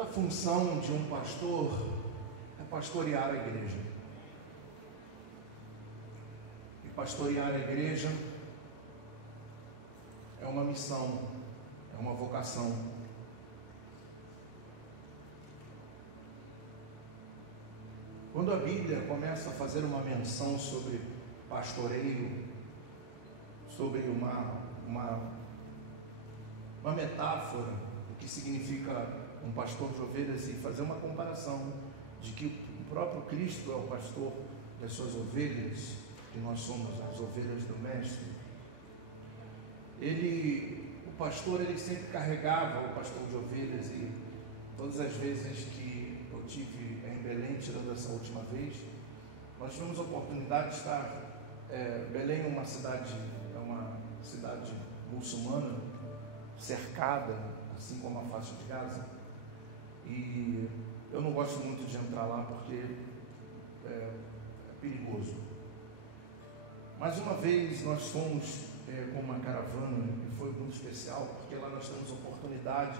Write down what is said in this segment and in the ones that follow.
Toda a função de um pastor é pastorear a igreja. E pastorear a igreja é uma missão, é uma vocação. Quando a Bíblia começa a fazer uma menção sobre pastoreio, sobre uma metáfora do que significa um pastor de ovelhas, e fazer uma comparação de que o próprio Cristo é o pastor das suas ovelhas, que nós somos as ovelhas do Mestre. O pastor sempre carregava o pastor de ovelhas, e todas as vezes que eu tive em Belém, tirando essa última vez, nós tivemos a oportunidade de estar. Belém é uma cidade muçulmana, cercada, assim como a faixa de Gaza, e eu não gosto muito de entrar lá porque é perigoso. Mas uma vez nós fomos com uma caravana, e foi muito especial, porque lá nós temos a oportunidade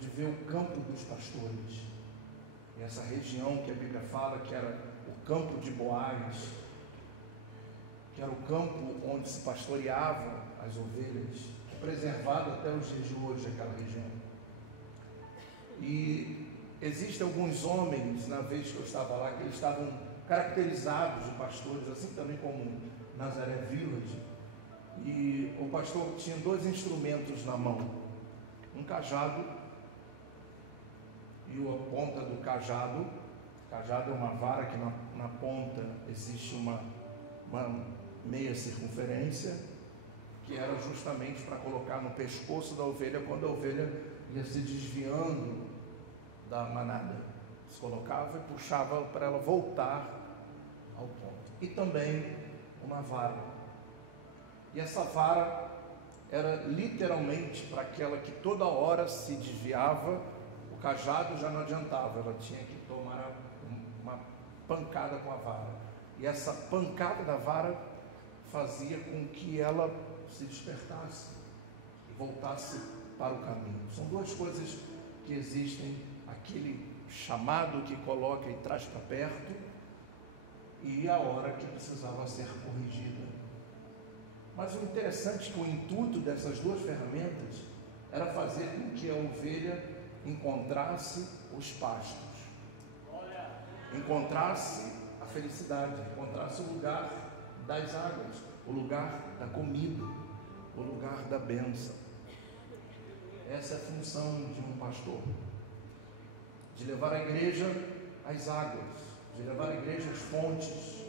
de ver o campo dos pastores, e essa região que a Bíblia fala que era o campo de Boaz, que era o campo onde se pastoreava as ovelhas, preservado até os dias de hoje, aquela região. E existem alguns homens, na vez que eu estava lá, que eles estavam caracterizados de pastores, assim também como Nazaré Village, e o pastor tinha dois instrumentos na mão, um cajado, e a ponta do cajado é uma vara que na ponta existe uma meia circunferência, que era justamente para colocar no pescoço da ovelha quando a ovelha ia se desviando da manada. Se colocava e puxava para ela voltar ao ponto. E também uma vara. E essa vara era literalmente para aquela que toda hora se desviava, o cajado já não adiantava, ela tinha que tomar uma pancada com a vara. E essa pancada da vara fazia com que ela se despertasse e voltasse para o caminho. São duas coisas que existem: aquele chamado que coloca e traz para perto, e a hora que precisava ser corrigida. Mas o interessante é que o intuito dessas duas ferramentas era fazer com que a ovelha encontrasse os pastos, encontrasse a felicidade, encontrasse o lugar das águas, o lugar da comida, o lugar da bênção. Essa é a função de um pastor, de levar a igreja às águas, de levar a igreja às fontes,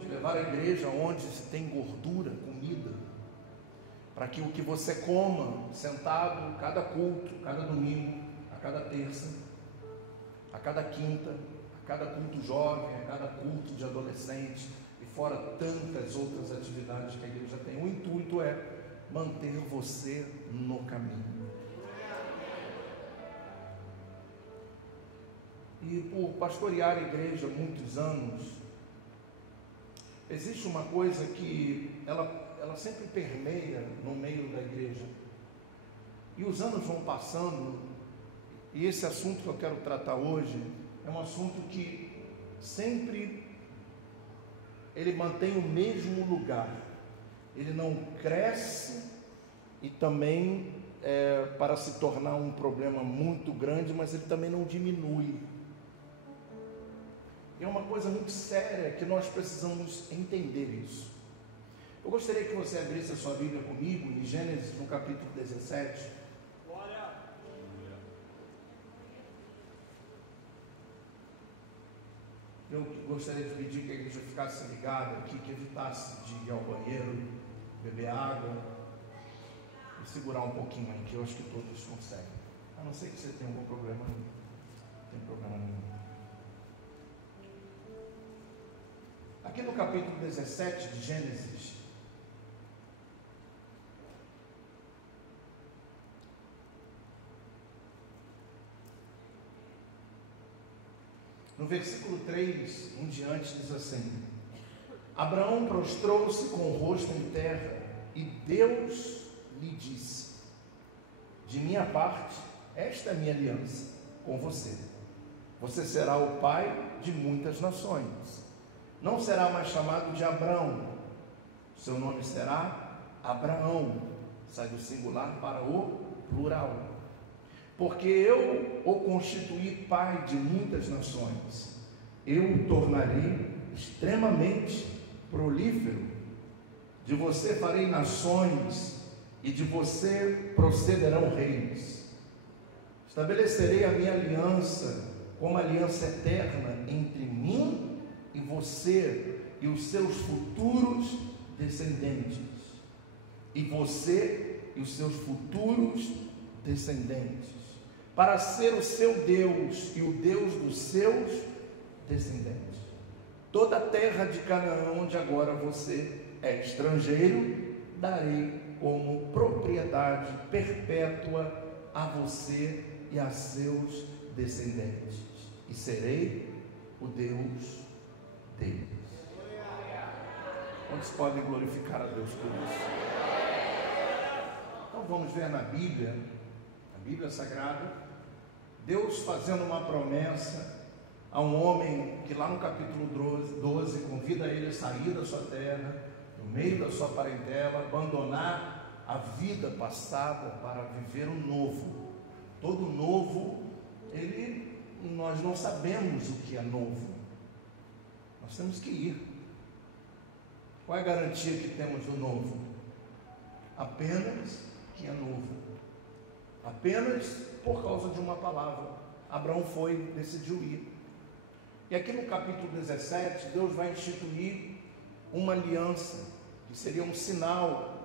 de levar a igreja onde se tem gordura, comida, para que o que você coma sentado, cada culto, cada domingo, a cada terça, a cada quinta, a cada culto jovem, a cada culto de adolescentes, e fora tantas outras atividades que a igreja tem. O intuito é manter você no caminho. E por pastorear a igreja há muitos anos, existe uma coisa que ela sempre permeia no meio da igreja. E os anos vão passando, e esse assunto que eu quero tratar hoje é um assunto que sempre ele mantém o mesmo lugar. Ele não cresce e também para se tornar um problema muito grande, mas ele também não diminui. É uma coisa muito séria que nós precisamos entender isso. Eu gostaria que você abrisse a sua Bíblia comigo em Gênesis, no capítulo 17. Eu gostaria de pedir que a igreja ficasse ligada aqui, que evitasse de ir ao banheiro, beber água e segurar um pouquinho aí, que eu acho que todos conseguem. A não ser que você tenha algum problema, não tem problema nenhum. Aqui no capítulo 17 de Gênesis, no versículo 3 em diante diz assim: Abraão prostrou-se com o rosto em terra, e Deus lhe disse: de minha parte, esta é a minha aliança, com você. Você será o pai de muitas nações. Não será mais chamado de Abrão. Seu nome será Abraão. Sai do singular para o plural. Porque eu o constituí pai de muitas nações. Eu o tornarei extremamente prolífero. De você farei nações, e de você procederão reis. Estabelecerei a minha aliança como aliança eterna entre mim e você e os seus futuros descendentes. E você e os seus futuros descendentes, para ser o seu Deus e o Deus dos seus descendentes. Toda a terra de Canaã, onde agora você é estrangeiro, darei como propriedade perpétua a você e a seus descendentes, e serei o Deus deles. Quantos podem glorificar a Deus por isso? Então vamos ver na Bíblia, a Bíblia Sagrada, Deus fazendo uma promessa a um homem que lá no capítulo 12 convida ele a sair da sua terra, no meio da sua parentela, abandonar a vida passada para viver o novo. Todo novo, nós não sabemos o que é novo. Nós temos que ir. Qual é a garantia que temos do novo? Apenas que é novo. Apenas por causa de uma palavra. Abraão decidiu ir. E aqui no capítulo 17, Deus vai instituir uma aliança, que seria um sinal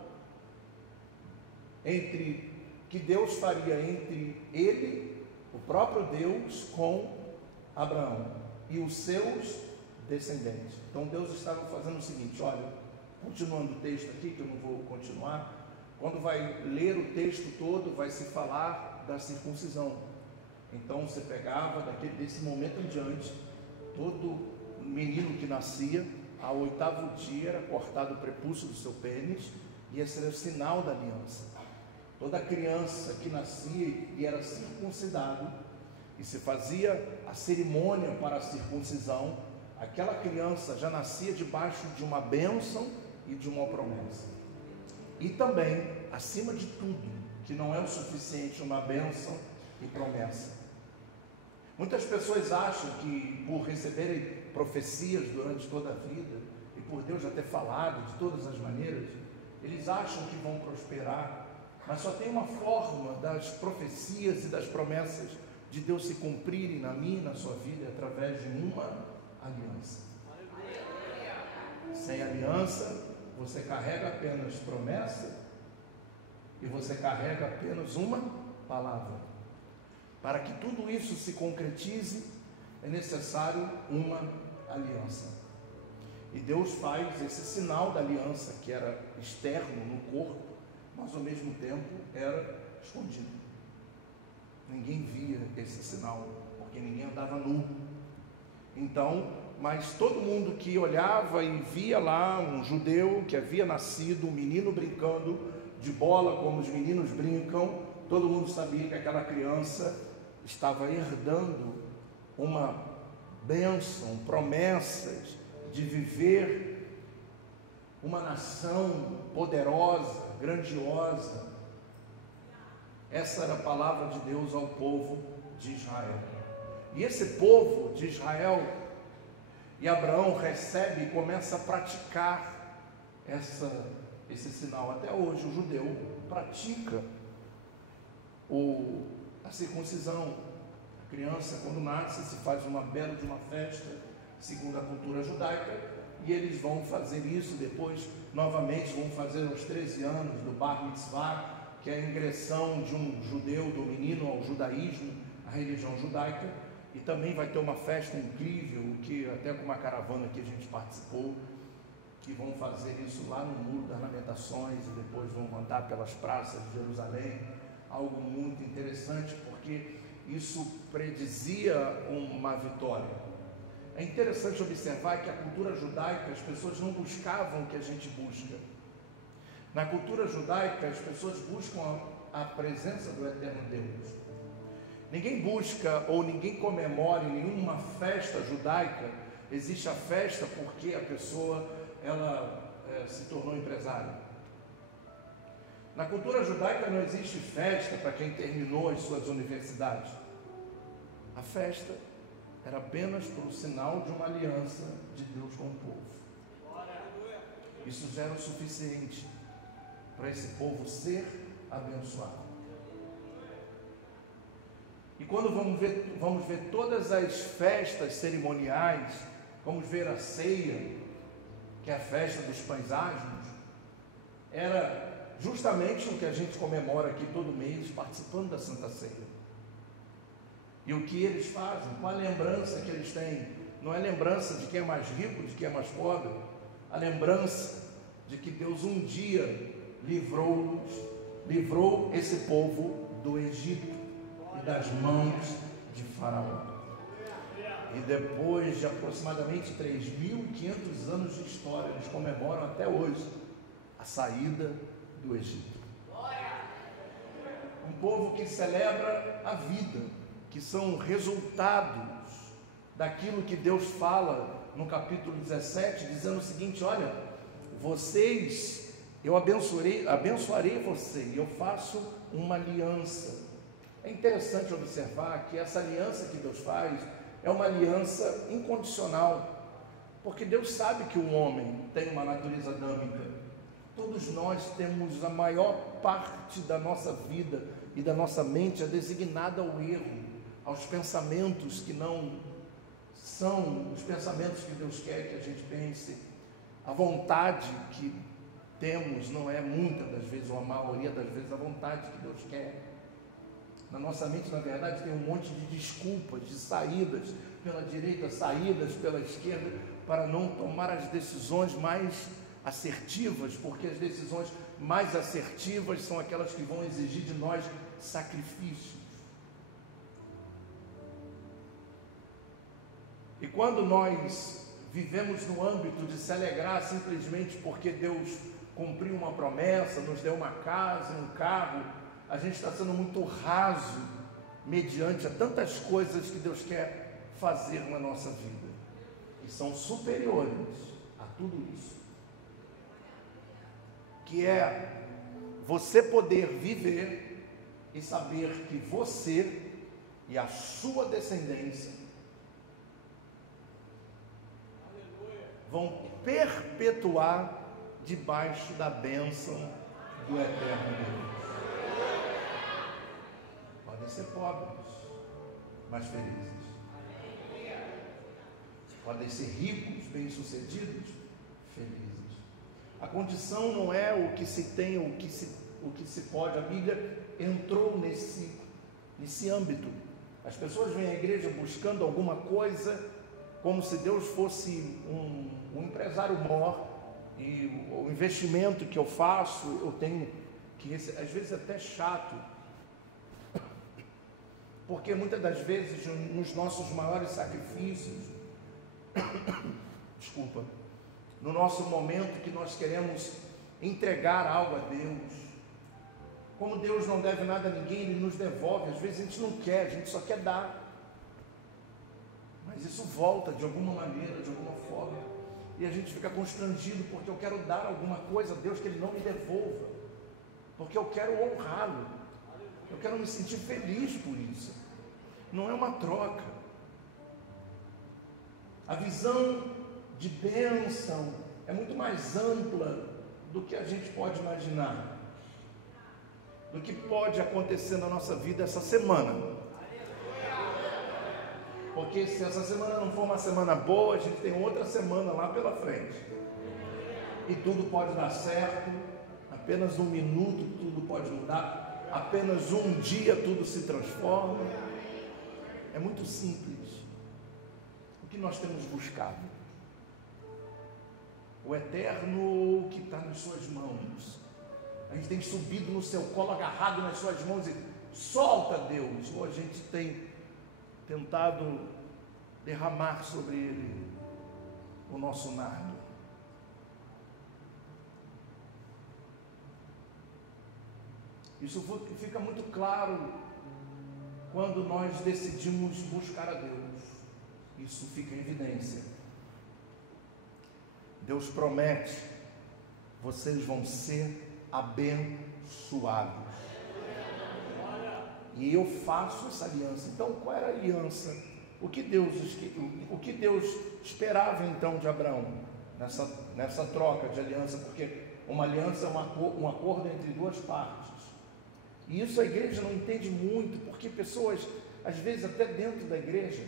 que Deus faria entre ele, o próprio Deus, com Abraão e os seus descendentes. Então Deus estava fazendo o seguinte, olha, continuando o texto aqui, que eu não vou continuar, quando vai ler o texto todo, vai se falar da circuncisão. Então você pegava, desse momento em diante, todo menino que nascia, ao 8º dia era cortado o prepúcio do seu pênis, e esse era o sinal da aliança. Toda criança que nascia e era circuncidado, e se fazia a cerimônia para a circuncisão, aquela criança já nascia debaixo de uma bênção e de uma promessa. E também, acima de tudo, que não é o suficiente uma bênção e promessa. Muitas pessoas acham que por receberem profecias durante toda a vida, e por Deus já ter falado de todas as maneiras, eles acham que vão prosperar, mas só tem uma forma das profecias e das promessas de Deus se cumprirem na minha e na sua vida, através de uma aliança. Sem aliança, você carrega apenas promessa, e você carrega apenas uma palavra. Para que tudo isso se concretize, é necessário uma aliança. E Deus faz esse sinal da aliança, que era externo no corpo, mas ao mesmo tempo era escondido. Ninguém via esse sinal, porque ninguém andava nu. Então, mas todo mundo que olhava e via lá um judeu que havia nascido, um menino brincando de bola como os meninos brincam, todo mundo sabia que aquela criança estava herdando uma bênção, promessas de viver uma nação poderosa, grandiosa. Essa era a palavra de Deus ao povo de Israel. E esse povo de Israel, e Abraão recebe e começa a praticar esse sinal. Até hoje o judeu pratica a circuncisão. A criança, quando nasce, se faz uma bela de uma festa, segundo a cultura judaica, e eles vão fazer isso depois, novamente vão fazer aos 13 anos do Bar Mitzvah, que é a ingressão de um judeu, do menino ao judaísmo, a religião judaica, e também vai ter uma festa incrível, que até com uma caravana que a gente participou, que vão fazer isso lá no Muro das Lamentações, e depois vão andar pelas praças de Jerusalém, algo muito interessante, porque isso predizia uma vitória. É interessante observar que a cultura judaica, as pessoas não buscavam o que a gente busca. Na cultura judaica, as pessoas buscam a presença do eterno Deus. Ninguém busca ou ninguém comemora em nenhuma festa judaica. Existe a festa porque a pessoa se tornou empresária. Na cultura judaica não existe festa para quem terminou as suas universidades. A festa era apenas por sinal de uma aliança de Deus com o povo. Isso já era o suficiente para esse povo ser abençoado. E quando vamos ver todas as festas cerimoniais, vamos ver a ceia, que é a festa dos pães asmos, era justamente o que a gente comemora aqui todo mês, participando da Santa Ceia. E o que eles fazem, qual a lembrança que eles têm? Não é lembrança de quem é mais rico, de quem é mais pobre, a lembrança de que Deus um dia livrou esse povo do Egito e das mãos de Faraó. E depois de aproximadamente 3.500 anos de história, eles comemoram até hoje a saída do Egito. Um povo que celebra a vida, que são resultados daquilo que Deus fala no capítulo 17, dizendo o seguinte: olha, eu abençoarei você, e eu faço uma aliança. É interessante observar que essa aliança que Deus faz é uma aliança incondicional, porque Deus sabe que o homem tem uma natureza adâmica. Todos nós temos a maior parte da nossa vida e da nossa mente é designada ao erro, aos pensamentos que não são os pensamentos que Deus quer que a gente pense. A vontade que temos não é muitas das vezes, ou a maioria das vezes, a vontade que Deus quer. Na nossa mente, na verdade, tem um monte de desculpas, de saídas pela direita, saídas pela esquerda, para não tomar as decisões mais assertivas, porque as decisões mais assertivas são aquelas que vão exigir de nós sacrifícios. E quando nós vivemos no âmbito de se alegrar simplesmente porque Deus cumpriu uma promessa, nos deu uma casa, um carro, a gente está sendo muito raso mediante a tantas coisas que Deus quer fazer na nossa vida, que são superiores a tudo isso, que é você poder viver e saber que você e a sua descendência vão perpetuar debaixo da bênção do eterno Deus. Podem ser pobres, mas felizes. Podem ser ricos, bem-sucedidos, felizes. A condição não é o que se tem, o que se pode. A Bíblia entrou nesse âmbito. As pessoas vêm à igreja buscando alguma coisa, como se Deus fosse um empresário maior, e o investimento que eu faço, eu tenho que receber. Às vezes é até chato, porque muitas das vezes nos nossos maiores sacrifícios, no nosso momento que nós queremos entregar algo a Deus, como Deus não deve nada a ninguém, Ele nos devolve. Às vezes a gente não quer, a gente só quer dar, mas isso volta de alguma maneira, de alguma forma, e a gente fica constrangido, porque eu quero dar alguma coisa a Deus que Ele não me devolva, porque eu quero honrá-lo, eu quero me sentir feliz por isso. Não é uma troca. A visão de bênção é muito mais ampla do que a gente pode imaginar, do que pode acontecer na nossa vida essa semana. Porque se essa semana não for uma semana boa, a gente tem outra semana lá pela frente. E tudo pode dar certo, apenas um minuto tudo pode mudar, apenas um dia tudo se transforma. É muito simples. O que nós temos buscado? O eterno que está nas suas mãos. A gente tem subido no seu colo, agarrado nas suas mãos e solta, Deus. Ou a gente tem tentado derramar sobre ele o nosso nardo. Isso fica muito claro quando nós decidimos buscar a Deus, isso fica em evidência. Deus promete: vocês vão ser abençoados. E eu faço essa aliança. Então, qual era a aliança? O que Deus esperava então de Abraão nessa troca de aliança? Porque uma aliança é um acordo entre duas partes. E isso a igreja não entende muito, porque pessoas, às vezes até dentro da igreja,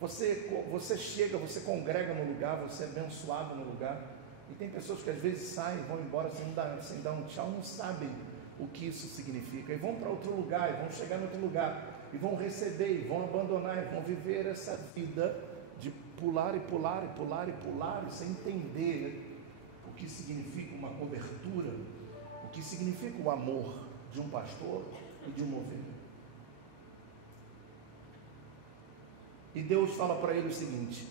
você chega, você congrega no lugar, você é abençoado no lugar, e tem pessoas que às vezes saem, vão embora sem dar um tchau, não sabem o que isso significa, e vão para outro lugar, e vão chegar em outro lugar, e vão receber, e vão abandonar, e vão viver essa vida de pular e pular e pular e pular, e sem entender o que significa uma cobertura, o que significa o amor de um pastor e de uma ovelha. E Deus fala para ele o seguinte: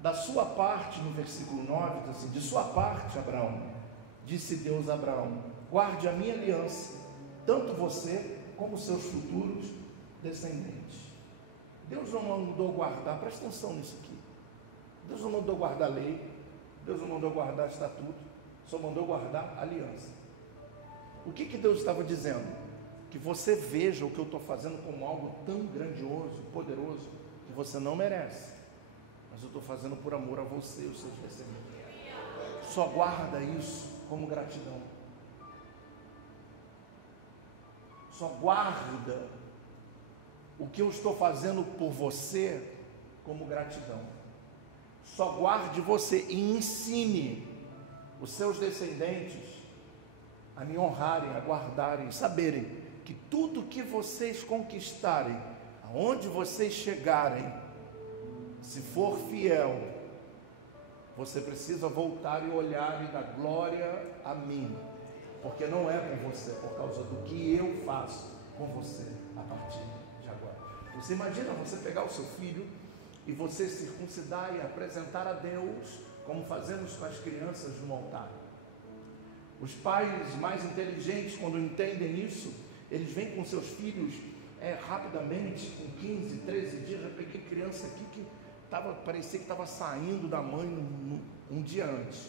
da sua parte, no versículo 9, diz assim: de sua parte, Abraão, disse Deus a Abraão, guarde a minha aliança, tanto você como seus futuros descendentes. Deus não mandou guardar, presta atenção nisso aqui, Deus não mandou guardar lei, Deus não mandou guardar estatuto, só mandou guardar aliança. O que Deus estava dizendo? Que você veja o que eu estou fazendo como algo tão grandioso, poderoso, que você não merece, mas eu estou fazendo por amor a você e os seus descendentes. Só guarda isso como gratidão. Só guarda o que eu estou fazendo por você como gratidão. Só guarde você e ensine os seus descendentes a me honrarem, a guardarem, saberem que tudo que vocês conquistarem, aonde vocês chegarem, se for fiel, você precisa voltar e olhar e dar glória a mim, porque não é por você, é por causa do que eu faço com você a partir de agora. Você imagina você pegar o seu filho e você circuncidar e apresentar a Deus, como fazemos com as crianças no altar. Os pais mais inteligentes, quando entendem isso, eles vêm com seus filhos rapidamente, com 15, 13 dias. Já peguei criança aqui que parecia que estava saindo da mãe um dia antes.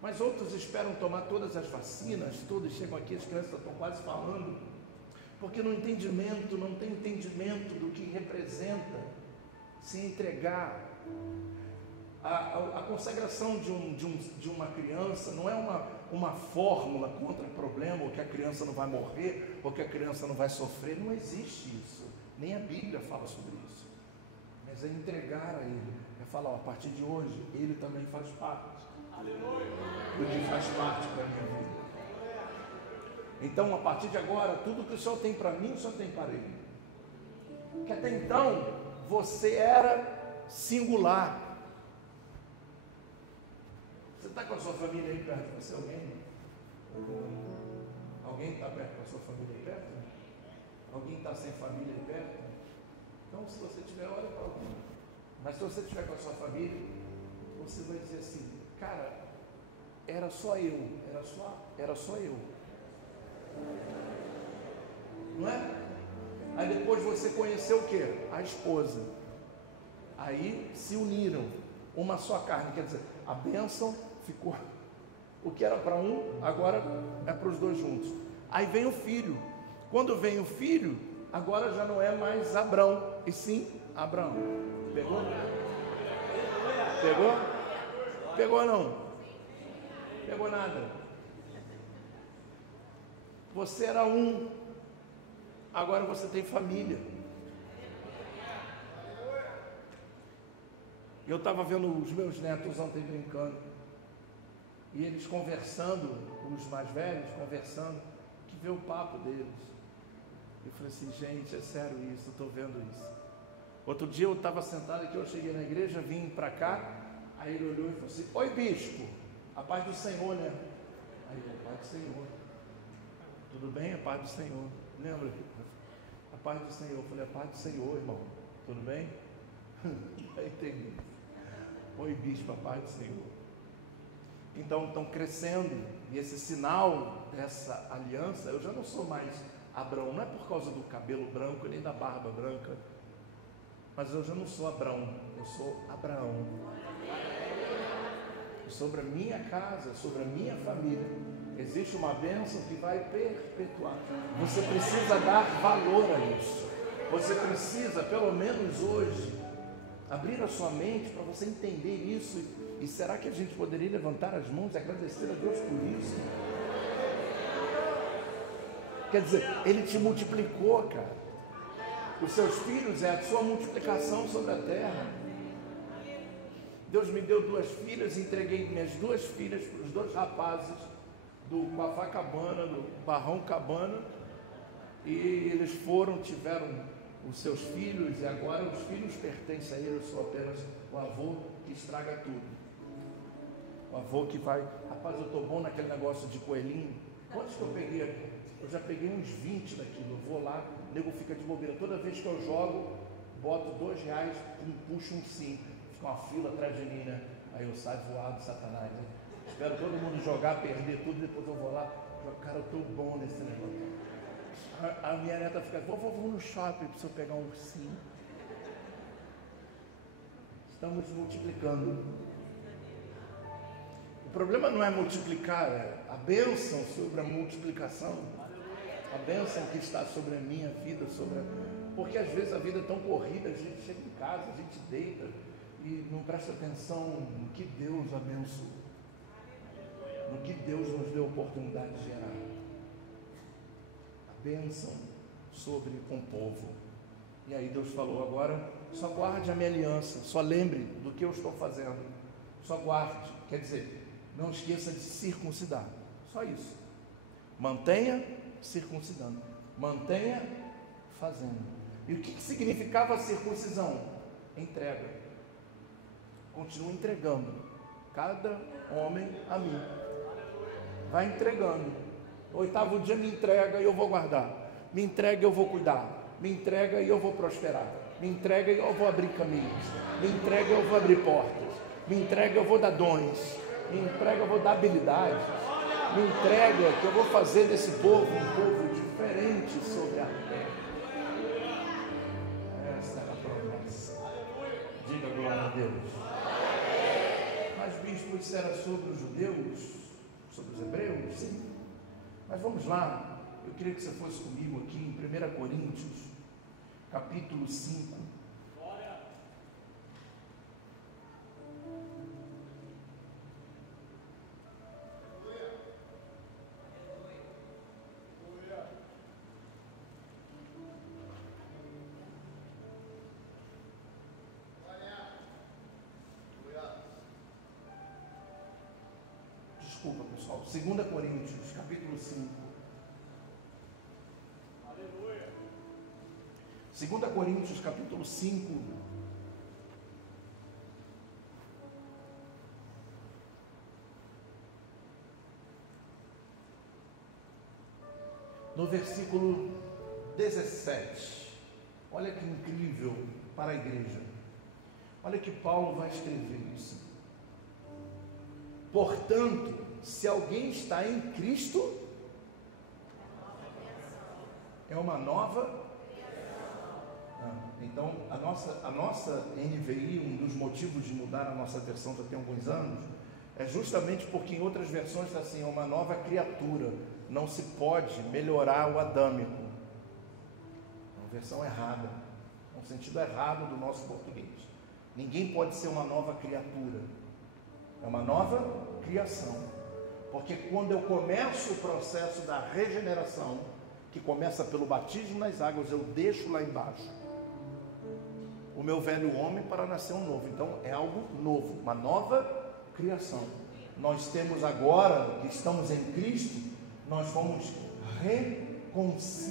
Mas outros esperam tomar todas as vacinas, todos chegam aqui, as crianças estão quase falando, porque não tem entendimento do que representa se entregar. A consagração de uma criança não é uma fórmula contra o problema, ou que a criança não vai morrer, ou que a criança não vai sofrer. Não existe isso, nem a Bíblia fala sobre isso. Mas é entregar a Ele, é falar: a partir de hoje, Ele também faz parte do que faz parte da minha vida. Então, a partir de agora, tudo que o Senhor tem para mim, o Senhor tem para Ele. Que até então, você era singular. Você está com a sua família aí perto de você? Alguém está perto da sua família aí perto? Alguém está sem família aí perto? Então, se você tiver, olha para alguém. Mas se você estiver com a sua família, você vai dizer assim: cara, era só eu. Não é? Aí depois você conheceu o quê? A esposa. Aí se uniram, uma só carne, quer dizer, a bênção ficou. O que era para um, agora é para os dois juntos. Aí vem o filho. Quando vem o filho, agora já não é mais Abrão, e sim Abraão. Pegou? Pegou? Pegou não? Pegou nada. Você era um, agora você tem família. Eu estava vendo os meus netos ontem brincando, e eles conversando, os mais velhos conversando, que vê o papo deles. Eu falei assim: gente, é sério isso, eu estou vendo isso. Outro dia eu estava sentado aqui, eu cheguei na igreja, vim para cá, aí ele olhou e falou assim: oi bispo, a paz do Senhor, né? Aí eu: a paz do Senhor. Tudo bem? A paz do Senhor. Lembra? A paz do Senhor. Eu falei: a paz do Senhor, irmão. Tudo bem? Aí entendi. Oi bispo, a paz do Senhor. então estão crescendo, e esse sinal dessa aliança, eu já não sou mais Abraão, não é por causa do cabelo branco, nem da barba branca, mas eu já não sou Abraão, eu sou Abraão. Sobre a minha casa, sobre a minha família, existe uma bênção que vai perpetuar. Você precisa dar valor a isso. Você precisa, pelo menos hoje, abrir a sua mente para você entender isso. E será que a gente poderia levantar as mãos e agradecer a Deus por isso? Quer dizer, Ele te multiplicou, cara. Os seus filhos é a sua multiplicação sobre a terra. Deus me deu 2 filhas, entreguei minhas 2 filhas para os 2 rapazes do Guafacabana, do Barrão Cabana, e eles tiveram os seus filhos, e agora os filhos pertencem a ele. Eu sou apenas o avô que estraga tudo, o avô que vai, rapaz, eu estou bom naquele negócio de coelhinho. Quantos que eu peguei aqui? Eu já peguei uns 20 daquilo. Eu vou lá, o nego fica de bobeira, toda vez que eu jogo, boto R$2 e puxo um 5. Fica uma fila atrás de mim, né? Aí eu saio voado, Satanás, né? Espero todo mundo jogar, perder tudo, depois eu vou lá, cara, eu estou bom nesse negócio. A minha neta fica, vou no shopping para eu pegar um ursinho. Estamos multiplicando. O problema não é multiplicar, é a bênção sobre a multiplicação, a bênção que está sobre a minha vida, porque às vezes a vida é tão corrida, a gente chega em casa, a gente deita e não presta atenção no que Deus abençoou, no que Deus nos deu a oportunidade de gerar. A bênção sobre um povo. E aí Deus falou, agora só guarde a minha aliança, só lembre do que eu estou fazendo, só guarde, quer dizer, não esqueça de circuncidar, só isso. Mantenha circuncidando, mantenha fazendo. E o que significava a circuncisão? Entrega. Continua entregando, cada homem a mim. Vai entregando. O 8º dia me entrega e eu vou guardar. Me entrega e eu vou cuidar. Me entrega e eu vou prosperar. Me entrega e eu vou abrir caminhos. Me entrega e eu vou abrir portas. Me entrega e eu vou dar dons. Me entrega e eu vou dar habilidades. Me entrega que eu vou fazer desse povo um povo diferente sobre a terra. Essa é a promessa. Diga glória a Deus. Mas bispo, isso era sobre os judeus, sobre os hebreus? Sim. Mas vamos lá, eu queria que você fosse comigo aqui em 1 Coríntios, capítulo 5. Desculpa, pessoal. 2 Coríntios, capítulo 5. Aleluia. 2 Coríntios, capítulo 5. No versículo 17. Olha que incrível para a igreja. Olha que Paulo vai escrever isso. Portanto, se alguém está em Cristo, é uma nova. Então, a nossa NVI, um dos motivos de mudar a nossa versão já tem alguns anos, é justamente porque em outras versões está assim, é uma nova criatura. Não se pode melhorar o adâmico. É uma versão errada, é um sentido errado do nosso português. Ninguém pode ser uma nova criatura. É uma nova criação. Porque quando eu começo o processo da regeneração, que começa pelo batismo nas águas, eu deixo lá embaixo o meu velho homem para nascer um novo. Então é algo novo, uma nova criação. Nós temos agora, que estamos em Cristo, nós fomos reconciliados.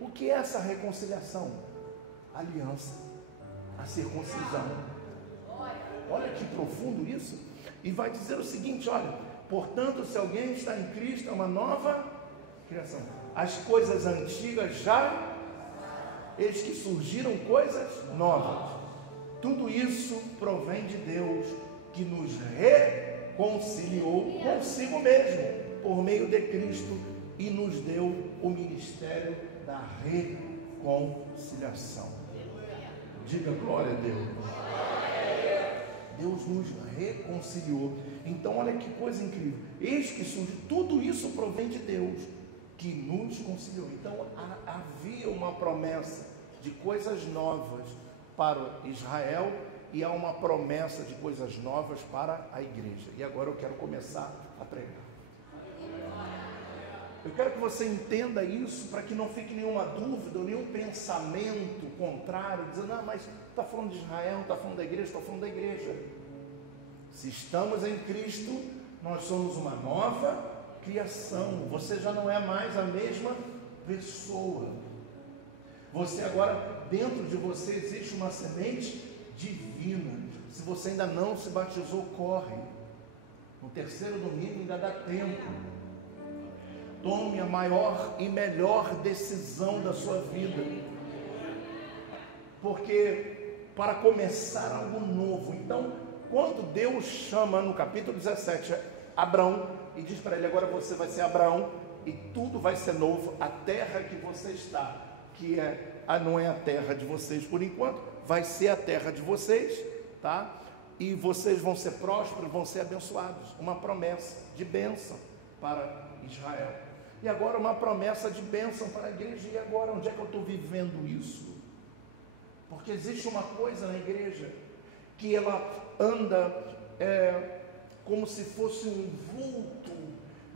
O que é essa reconciliação? Aliança, a circuncisão. Olha que profundo isso. E vai dizer o seguinte, olha, portanto, se alguém está em Cristo, é uma nova criação. As coisas antigas já, eis que surgiram coisas novas. Tudo isso provém de Deus, que nos reconciliou consigo mesmo, por meio de Cristo, e nos deu o ministério da reconciliação. Diga glória a Deus. Deus nos reconciliou. Então olha que coisa incrível. Eis que surge, tudo isso provém de Deus, que nos conciliou. Então havia uma promessa de coisas novas para Israel, e há uma promessa de coisas novas para a igreja. E agora eu quero começar a pregar. Eu quero que você entenda isso, para que não fique nenhuma dúvida ou nenhum pensamento contrário, dizendo, ah, mas está falando de Israel, está falando da igreja, está falando da igreja. Se estamos em Cristo, nós somos uma nova criação. Você já não é mais a mesma pessoa. Você agora, dentro de você existe uma semente divina. Se você ainda não se batizou, corre. No terceiro domingo ainda dá tempo. Tome a maior e melhor decisão da sua vida. Porque para começar algo novo. Então, quando Deus chama no capítulo 17 Abraão e diz para ele, agora você vai ser Abraão e tudo vai ser novo, a terra que você está, que não é a terra de vocês por enquanto, vai ser a terra de vocês, tá? E vocês vão ser prósperos, vão ser abençoados. Uma promessa de bênção para Israel. E agora uma promessa de bênção para a igreja. E agora, onde é que eu estou vivendo isso? Porque existe uma coisa na igreja, que ela anda como se fosse um vulto,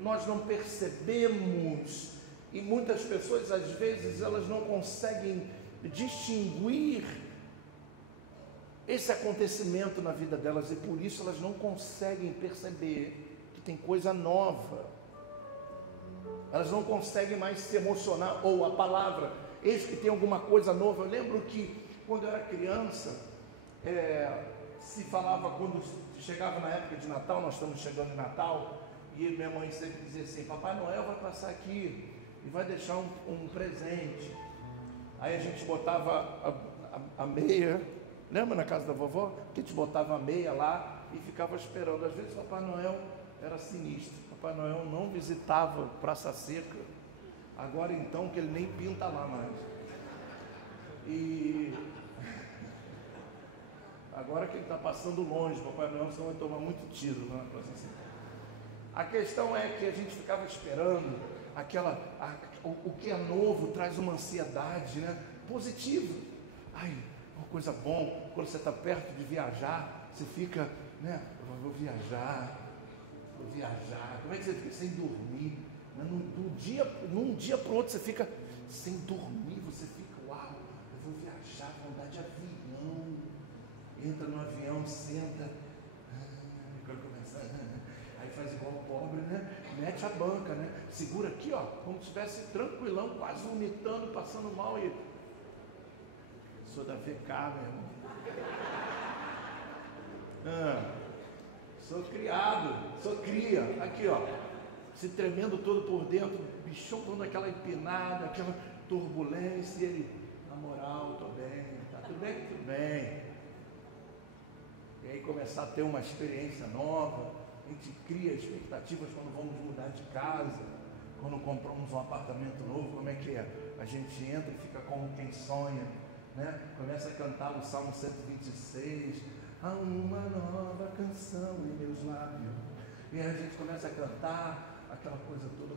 nós não percebemos, e muitas pessoas às vezes elas não conseguem distinguir esse acontecimento na vida delas, e por isso elas não conseguem perceber que tem coisa nova, elas não conseguem mais se emocionar, ou a palavra, eis que tem alguma coisa nova. Eu lembro que quando eu era criança, se falava, quando chegava na época de Natal, nós estamos chegando em Natal, e minha mãe sempre dizia assim, Papai Noel vai passar aqui e vai deixar um presente. Aí a gente botava a meia, lembra na casa da vovó? Que a gente botava a meia lá e ficava esperando. Às vezes Papai Noel era sinistro, Papai Noel não visitava Praça Seca, agora então que ele nem pinta lá mais. E agora que ele está passando longe, Papai Noel só vai tomar muito tiro na Praça Seca. A questão é que a gente ficava esperando o que é novo traz uma ansiedade, né? Positiva. Ai, uma coisa bom, quando você está perto de viajar, você fica, né? Vou viajar. Como é que você fica? Sem dormir. Né? Num dia para o outro você fica sem dormir, você fica, uau, eu vou viajar, vou andar de avião. Entra no avião, senta, aí faz igual o pobre, né? Mete a banca, né? Segura aqui, ó, como se estivesse tranquilão, quase vomitando, passando mal, e sou da VK, meu irmão. Sou criado, sou cria, aqui, ó, se tremendo todo por dentro, bichão todo aquela empinada, aquela turbulência, e ele, na moral, tô bem, tá tudo bem? Tudo bem. E aí começar a ter uma experiência nova, a gente cria expectativas quando vamos mudar de casa, quando compramos um apartamento novo, como é que é? A gente entra e fica como quem sonha, né? Começa a cantar o Salmo 126, há uma nova canção em meus lábios, e aí a gente começa a cantar aquela coisa toda,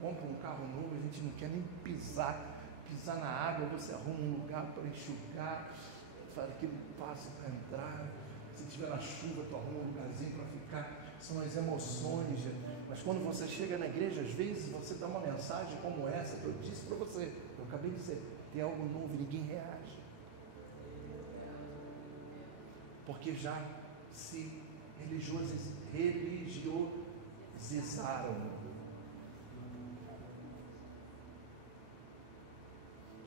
compra um carro novo, a gente não quer nem pisar na água, você arruma um lugar para enxugar, faz aquele passo para entrar. Se estiver na chuva, tu arruma um lugarzinho para ficar. São as emoções. Mas quando você chega na igreja, às vezes você dá uma mensagem como essa que eu disse para você, eu acabei de dizer, tem algo novo e ninguém reage, porque já se religiosizaram.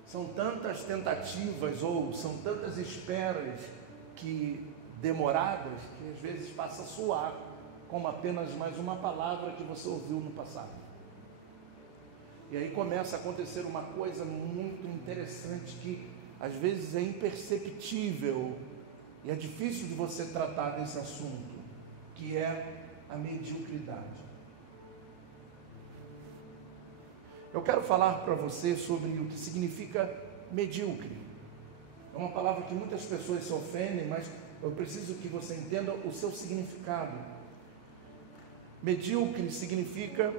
São tantas tentativas, ou são tantas esperas que demoradas, que às vezes passa a soar como apenas mais uma palavra que você ouviu no passado. E aí começa a acontecer uma coisa muito interessante, que às vezes é imperceptível e é difícil de você tratar desse assunto, que é a mediocridade. Eu quero falar para você sobre o que significa medíocre. É uma palavra que muitas pessoas se ofendem, mas eu preciso que você entenda o seu significado. Medíocre significa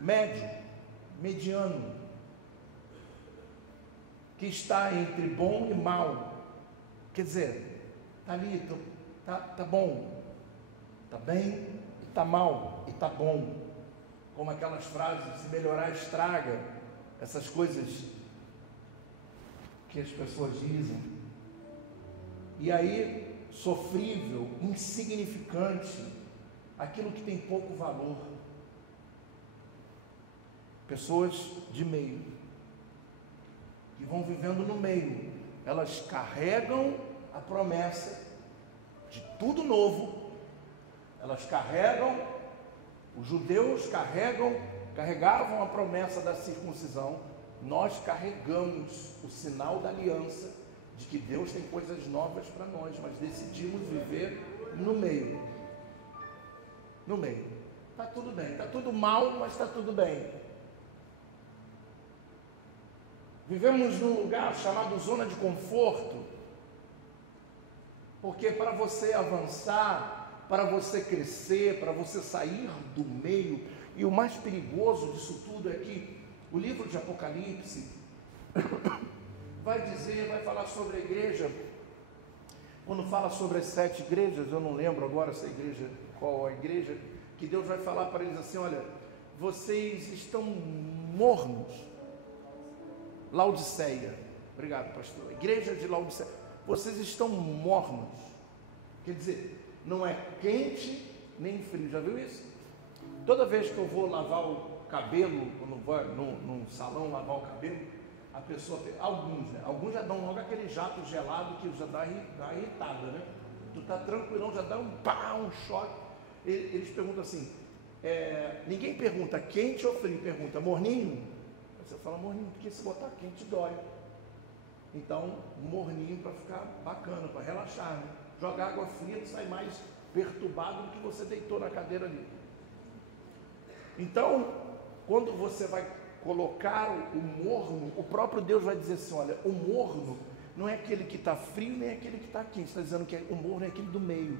médio, mediano, que está entre bom e mal. Quer dizer, está ali, tá bom, está bem e está mal e está bom. Como aquelas frases, se melhorar estraga, essas coisas que as pessoas dizem. E aí, sofrível, insignificante, aquilo que tem pouco valor. Pessoas de meio, que vão vivendo no meio, elas carregam a promessa de tudo novo, elas carregam. Os judeus carregavam a promessa da circuncisão. Nós carregamos o sinal da aliança de que Deus tem coisas novas para nós, mas decidimos viver no meio. No meio. Está tudo bem, está tudo mal, mas está tudo bem. Vivemos num lugar chamado zona de conforto, porque para você avançar, para você crescer, para você sair do meio, e o mais perigoso disso tudo é que o livro de Apocalipse vai falar sobre a igreja. Quando fala sobre as 7 igrejas, eu não lembro agora essa igreja, qual a igreja, que Deus vai falar para eles assim: olha, vocês estão mornos. Laodiceia, obrigado, pastor. Igreja de Laodiceia, vocês estão mornos. Quer dizer, não é quente nem frio. Já viu isso? Toda vez que eu vou lavar o cabelo, quando vou num salão lavar o cabelo, a pessoa, alguns já dão logo aquele jato gelado que já dá irritada, né? Tu tá tranquilão, já dá um choque. Eles perguntam assim, ninguém pergunta quente ou frio, pergunta morninho. Você fala morninho, porque se botar quente dói. Então, morninho para ficar bacana, para relaxar, né? Jogar água fria e sai mais perturbado do que você deitou na cadeira ali. Então, quando você vai colocar o morno, o próprio Deus vai dizer assim: olha, o morno não é aquele que está frio nem aquele que está quente. Está dizendo que o morno é aquele do meio.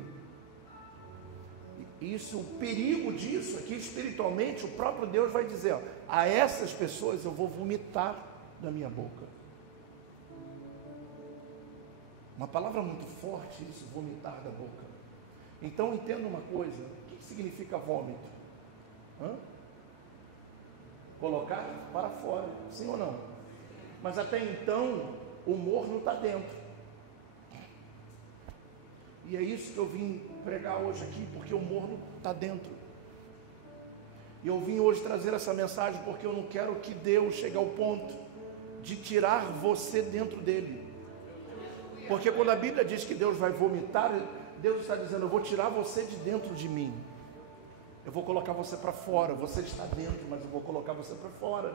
Isso, o perigo disso é que espiritualmente o próprio Deus vai dizer: ó, a essas pessoas eu vou vomitar da minha boca. Uma palavra muito forte isso, vomitar da boca. Então entenda uma coisa: o que significa vômito? Colocar para fora, sim ou não? Mas até então o morno está dentro. E é isso que eu vim pregar hoje aqui, porque o morno está dentro. E eu vim hoje trazer essa mensagem porque eu não quero que Deus chegue ao ponto de tirar você dentro dele. Porque quando a Bíblia diz que Deus vai vomitar, Deus está dizendo: eu vou tirar você de dentro de mim. Eu vou colocar você para fora. Você está dentro, mas eu vou colocar você para fora.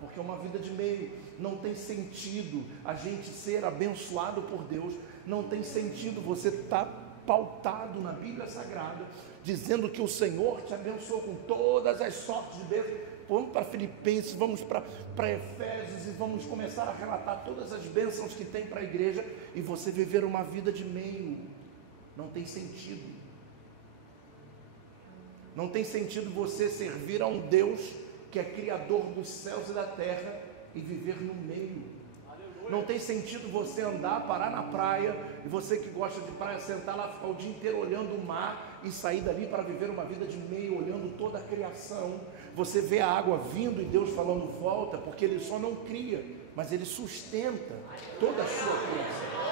Porque é uma vida de meio. Não tem sentido a gente ser abençoado por Deus. Não tem sentido você estar pautado na Bíblia Sagrada, dizendo que o Senhor te abençoou com todas as sortes de bênçãos. Vamos para Filipenses, vamos para Efésios e vamos começar a relatar todas as bênçãos que tem para a igreja, e você viver uma vida de meio. Não tem sentido. Não tem sentido você servir a um Deus que é criador dos céus e da terra e viver no meio. Não tem sentido você andar, parar na praia, e você que gosta de praia, sentar lá, ficar o dia inteiro olhando o mar e sair dali para viver uma vida de meio, olhando toda a criação. Você vê a água vindo e Deus falando volta, porque Ele só não cria, mas Ele sustenta toda a sua criação.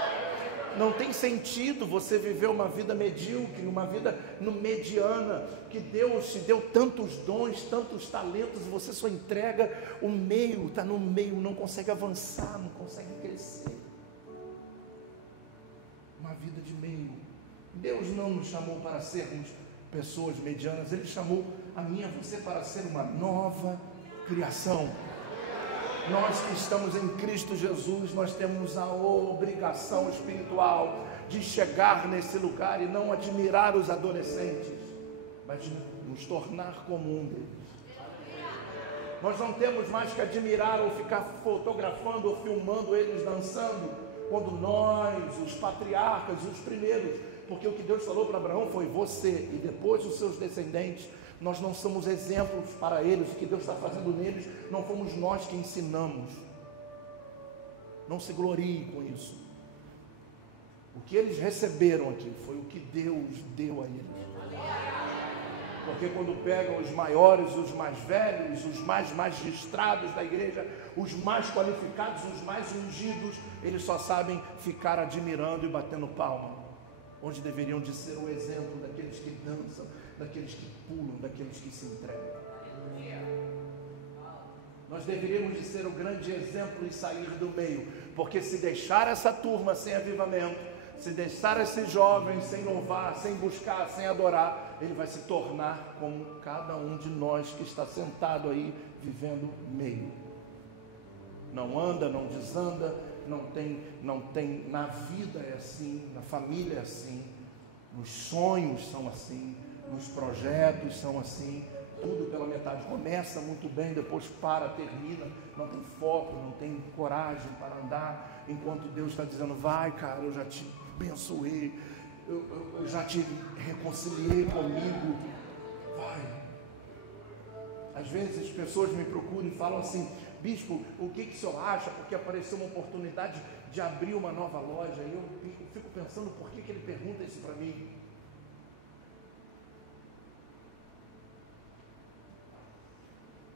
Não tem sentido você viver uma vida medíocre, uma vida mediana, que Deus te deu tantos dons, tantos talentos, e você só entrega o meio, está no meio, não consegue avançar, não consegue crescer. Uma vida de meio. Deus não nos chamou para sermos pessoas medianas, Ele chamou a mim e a você para ser uma nova criação. Nós que estamos em Cristo Jesus, nós temos a obrigação espiritual de chegar nesse lugar e não admirar os adolescentes, mas de nos tornar como um deles. Nós não temos mais que admirar ou ficar fotografando ou filmando eles dançando, quando nós, os patriarcas, os primeiros, porque o que Deus falou para Abraão foi você e depois os seus descendentes. Nós não somos exemplos para eles, o que Deus está fazendo neles, não fomos nós que ensinamos. Não se glorie com isso. O que eles receberam aqui foi o que Deus deu a eles. Porque quando pegam os maiores, os mais velhos, os mais magistrados da igreja, os mais qualificados, os mais ungidos, eles só sabem ficar admirando e batendo palma, onde deveriam de ser o exemplo daqueles que dançam, daqueles que pulam, daqueles que se entregam. Nós deveríamos de ser o grande exemplo e sair do meio, porque se deixar essa turma sem avivamento, se deixar esses jovens sem louvar, sem buscar, sem adorar, ele vai se tornar como cada um de nós que está sentado aí, vivendo meio. Não anda, não desanda, não tem, na vida é assim, na família é assim, nos sonhos são assim, nos projetos são assim, tudo pela metade. Começa muito bem, depois para, termina, não tem foco, não tem coragem para andar, enquanto Deus está dizendo, vai cara, eu já te abençoei, eu já te reconciliei comigo, vai. Às vezes as pessoas me procuram e falam assim, bispo, o que o senhor acha? Porque apareceu uma oportunidade de abrir uma nova loja, e eu fico pensando por que ele pergunta isso para mim.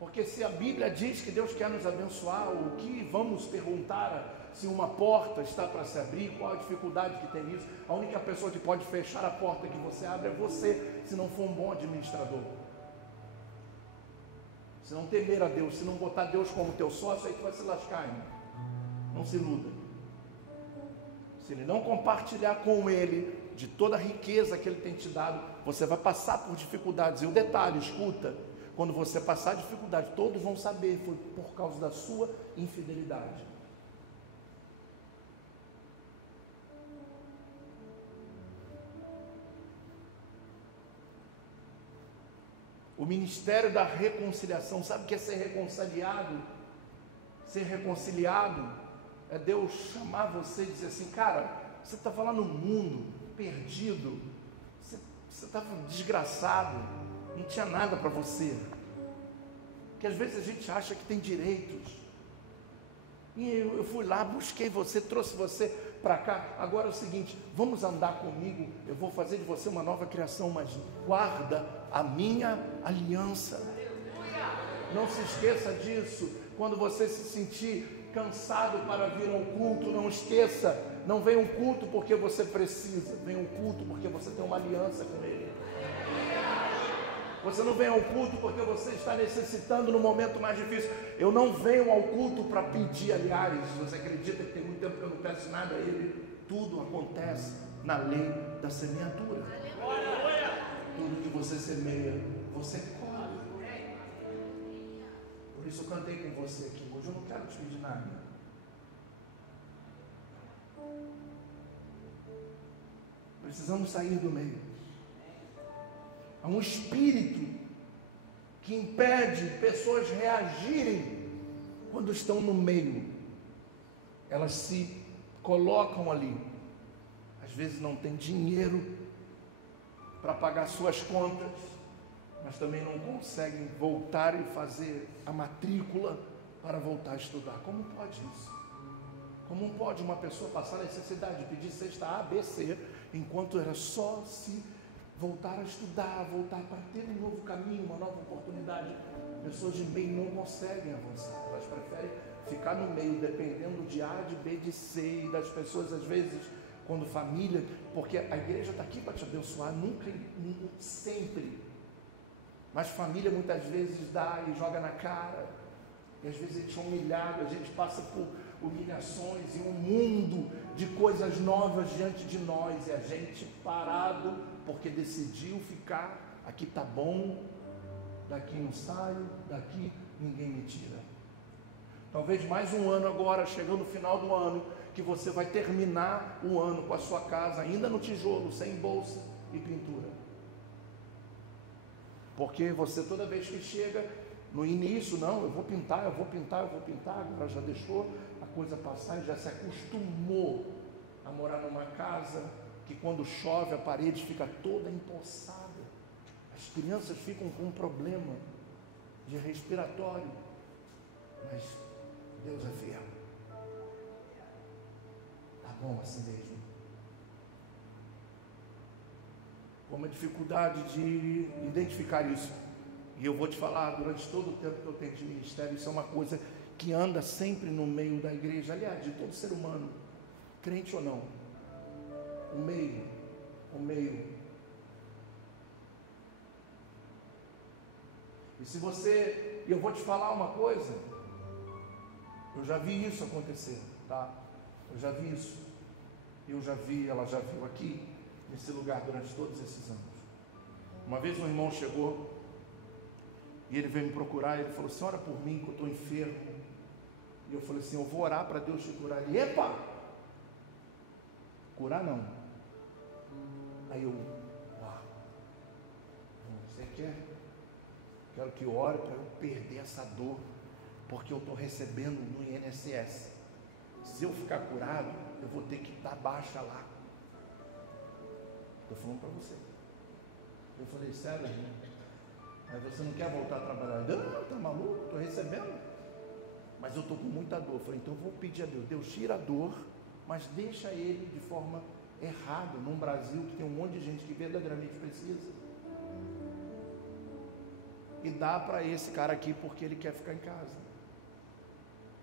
Porque se a Bíblia diz que Deus quer nos abençoar, o que vamos perguntar se uma porta está para se abrir, qual a dificuldade que tem nisso? A única pessoa que pode fechar a porta que você abre é você, se não for um bom administrador. Se não temer a Deus, se não botar Deus como teu sócio, aí tu vai se lascar, irmão. Não se iluda. Se ele não compartilhar com ele de toda a riqueza que ele tem te dado, você vai passar por dificuldades. E o detalhe, escuta, quando você passar dificuldade, todos vão saber, foi por causa da sua infidelidade. O ministério da reconciliação, sabe o que é ser reconciliado? Ser reconciliado é Deus chamar você e dizer assim, cara, você estava lá no mundo, perdido, você estava desgraçado, não tinha nada para você. Porque às vezes a gente acha que tem direitos. E eu fui lá, busquei você, trouxe você para cá. Agora é o seguinte, vamos andar comigo, eu vou fazer de você uma nova criação, mas guarda a minha aliança. Não se esqueça disso. Quando você se sentir cansado para vir ao culto, não esqueça, não vem um culto porque você precisa, vem um culto porque você tem uma aliança com Ele. Você não vem ao culto porque você está necessitando no momento mais difícil. Eu não venho ao culto para pedir, aliás, você acredita que tem muito tempo que eu não peço nada a Ele? Tudo acontece na lei da semeadura. Tudo que você semeia, você colhe. Por isso eu cantei com você aqui. Hoje eu não quero te pedir nada. Precisamos sair do meio. Há um espírito que impede pessoas reagirem quando estão no meio. Elas se colocam ali. Às vezes não tem dinheiro para pagar suas contas, mas também não conseguem voltar e fazer a matrícula para voltar a estudar. Como pode isso? Como pode uma pessoa passar necessidade de pedir cesta A, B, C, enquanto era só se voltar a estudar, voltar para ter um novo caminho, uma nova oportunidade? Pessoas de meio não conseguem avançar, elas preferem ficar no meio, dependendo de A, de B, de C, e das pessoas, às vezes, quando família, porque a igreja está aqui para te abençoar, nunca, sempre, mas família muitas vezes dá e joga na cara, e às vezes a gente é humilhado, a gente passa por humilhações e um mundo de coisas novas diante de nós, e a gente parado, porque decidiu ficar, aqui está bom, daqui não saio, daqui ninguém me tira. Talvez mais um ano agora, chegando no final do ano, que você vai terminar o ano com a sua casa ainda no tijolo, sem bolsa e pintura. Porque você, toda vez que chega no início, não, eu vou pintar, agora já deixou a coisa passar e já se acostumou a morar numa casa que quando chove a parede fica toda empoçada. As crianças ficam com um problema de respiratório, mas Deus é fiel. Tá bom assim mesmo. Com uma dificuldade de identificar isso. E eu vou te falar, durante todo o tempo que eu tenho de ministério, isso é uma coisa que anda sempre no meio da igreja, aliás, de todo ser humano, crente ou não. O meio. E se você, e eu vou te falar uma coisa, eu já vi isso acontecer, tá? Eu já vi isso. Ela já viu aqui, nesse lugar, durante todos esses anos. Uma vez um irmão chegou, e ele veio me procurar, e ele falou assim, ora por mim que eu estou enfermo. E eu falei assim, eu vou orar para Deus te curar. Ele, epa! Curar não. Aí eu, você quer? Quero que ore para eu perder essa dor, porque eu estou recebendo no INSS. Se eu ficar curado, eu vou ter que dar baixa lá. Estou falando para você. Eu falei, sério, irmão? Mas você não quer voltar a trabalhar? Não, tá maluco? Estou recebendo. Mas eu estou com muita dor. Eu falei, então eu vou pedir a Deus. Deus tira a dor, mas deixa ele de forma errada, num Brasil que tem um monte de gente que verdadeiramente precisa. E dá para esse cara aqui porque ele quer ficar em casa.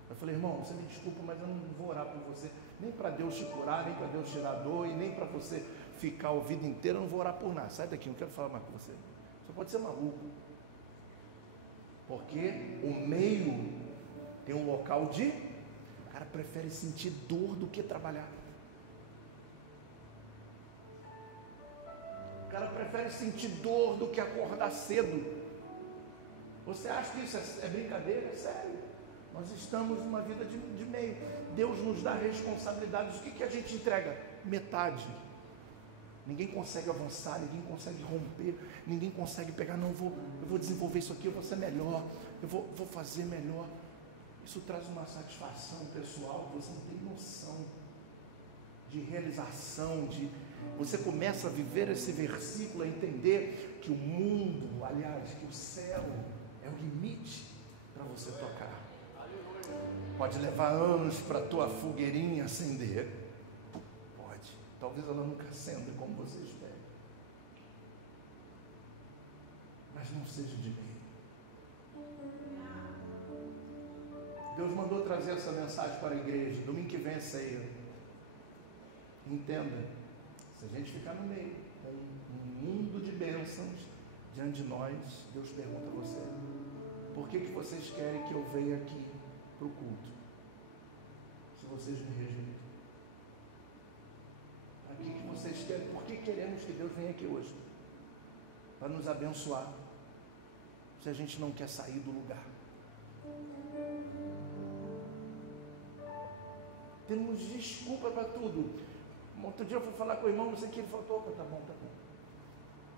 Eu falei, irmão, você me desculpa, mas eu não vou orar por você, nem para Deus te curar, nem para Deus tirar a dor, e nem para você ficar a vida inteira, eu não vou orar por nada. Sai daqui, não quero falar mais com você. Você pode ser maluco. Porque o meio tem um local de... O cara prefere sentir dor do que trabalhar. O cara prefere sentir dor do que acordar cedo. Você acha que isso é brincadeira? É sério. Nós estamos numa vida de meio. Deus nos dá responsabilidades. O que a gente entrega? Metade. Ninguém consegue avançar, ninguém consegue romper, ninguém consegue pegar, não, eu vou desenvolver isso aqui, eu vou ser melhor, eu vou fazer melhor. Isso traz uma satisfação pessoal, você não tem noção de realização, você começa a viver esse versículo, a entender que o mundo, aliás, que o céu é o limite para você tocar. Pode levar anos para a tua fogueirinha acender, pode, talvez ela nunca acenda como você espera, mas não seja de meio. Deus mandou trazer essa mensagem para a igreja. Domingo que vem é ceia. Entenda, se a gente ficar no meio, com um mundo de bênçãos diante de nós, Deus pergunta a você, por que vocês querem que eu venha aqui para o culto, se vocês me rejeitam? Para que vocês querem? Por que queremos que Deus venha aqui hoje? Para nos abençoar, se a gente não quer sair do lugar. Temos desculpa para tudo. Outro dia eu fui falar com o irmão, não sei o que, ele falou, opa, tá bom.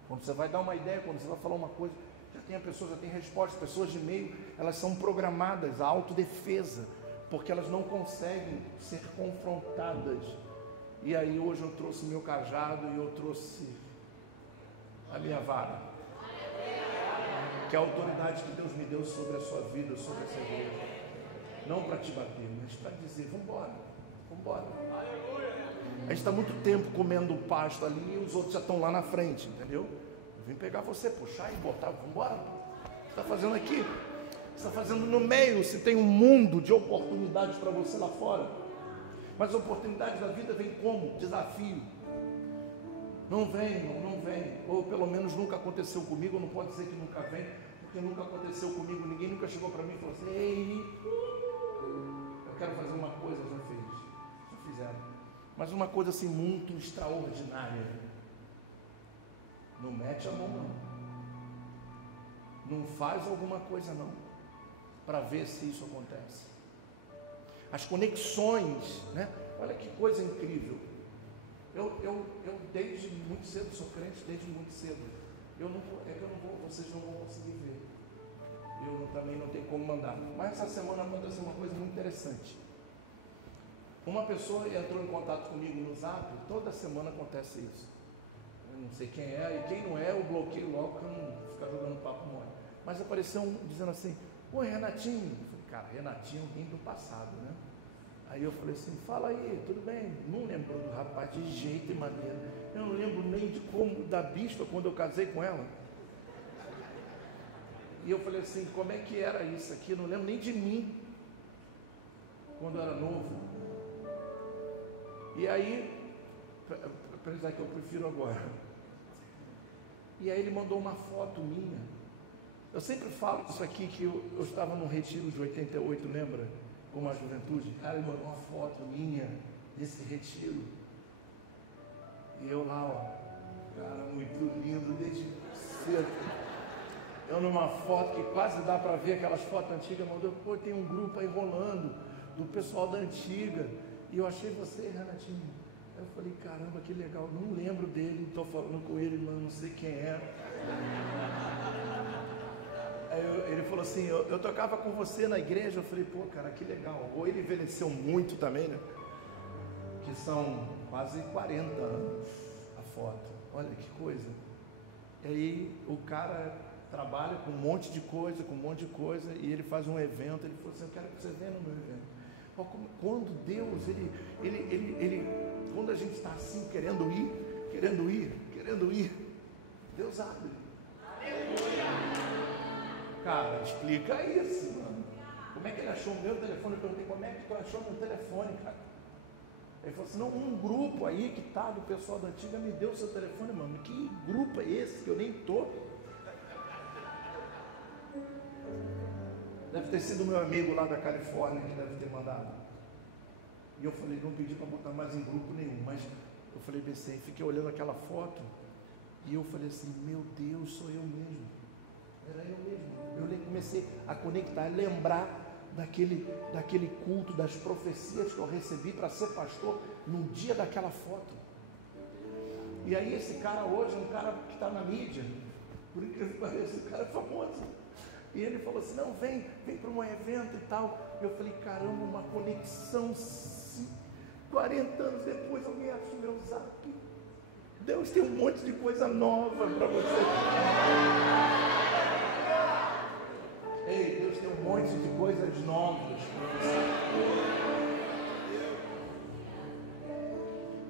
Quando você vai dar uma ideia, quando você vai falar uma coisa, já tem a pessoa, já tem resposta. Pessoas de meio, elas são programadas à autodefesa, porque elas não conseguem ser confrontadas. E aí hoje eu trouxe meu cajado e eu trouxe a minha vara, que é a autoridade que Deus me deu sobre a sua vida, sobre essa igreja. Não para te bater, mas para dizer, vamos embora. A gente está muito tempo comendo pasto ali e os outros já estão lá na frente, entendeu? Eu vim pegar você, puxar e botar, vamos embora. O que você está fazendo aqui? Você está fazendo no meio, se tem um mundo de oportunidades para você lá fora. Mas as oportunidades da vida vêm como? Desafio. Não vem, ou pelo menos nunca aconteceu comigo, não pode dizer que nunca vem, porque nunca aconteceu comigo, ninguém nunca chegou para mim e falou assim, ei, eu quero fazer uma coisa, já fizeram. Mas uma coisa assim muito extraordinária. Não mete a mão não. Não faz alguma coisa não, para ver se isso acontece. As conexões, né? Olha que coisa incrível. Eu desde muito cedo sou crente, desde muito cedo. Vocês não vão conseguir ver. Também não tenho como mandar. Mas essa semana aconteceu uma coisa muito interessante. Uma pessoa entrou em contato comigo no Zap, toda semana acontece isso. Eu não sei quem é, e quem não é, eu bloqueio logo para não ficar jogando papo mole. Mas apareceu um dizendo assim: oi, Renatinho. Eu falei, cara, Renatinho, alguém do passado, né? Aí eu falei assim: fala aí, tudo bem? Não lembrou do rapaz de jeito e maneira. Eu não lembro nem de como, da bispa, quando eu casei com ela. E eu falei assim: como é que era isso aqui? Eu não lembro nem de mim, quando eu era novo. E aí, apesar que eu prefiro agora. E aí ele mandou uma foto minha. Eu sempre falo isso aqui, que eu estava num retiro de 88, lembra? Com a juventude. Cara, ele mandou uma foto minha desse retiro. E eu lá, ó, cara, muito lindo, desde cedo. Eu numa foto que quase dá para ver aquelas fotos antigas, mandou, pô, tem um grupo aí rolando, do pessoal da antiga. E eu achei você, Renatinho. Eu falei, caramba, que legal, não lembro dele, estou falando com ele, mas não sei quem é. Aí ele falou assim, eu tocava com você na igreja. Eu falei, pô, cara, que legal. Ou ele envelheceu muito também, né? Que são quase 40 anos a foto. Olha que coisa. E aí o cara trabalha com um monte de coisa, e ele faz um evento. Ele falou assim, eu quero que você venha no meu evento. Quando Deus, quando a gente está assim, querendo ir, Deus abre. Cara, explica isso, mano. Como é que ele achou o meu telefone? Eu perguntei, como é que tu achou meu telefone, cara? Ele falou assim, não, um grupo aí que tá do pessoal da antiga me deu o seu telefone, mano. Que grupo é esse que eu nem tô? Deve ter sido meu amigo lá da Califórnia que deve ter mandado. E eu falei, não pedi para botar mais em grupo nenhum, mas eu falei, pensei, fiquei olhando aquela foto e eu falei assim, meu Deus, sou eu mesmo. Era eu mesmo. Eu comecei a conectar, a lembrar daquele culto, das profecias que eu recebi para ser pastor no dia daquela foto. E aí esse cara hoje é um cara que está na mídia, por incrível que pareça, o cara é famoso. E ele falou assim, não, vem para um evento e tal. Eu falei, caramba, uma conexão, 40 anos depois alguém acha o meu Zap. Deus tem um monte de coisa nova para você. Ei, Deus tem um monte de coisas novas para você.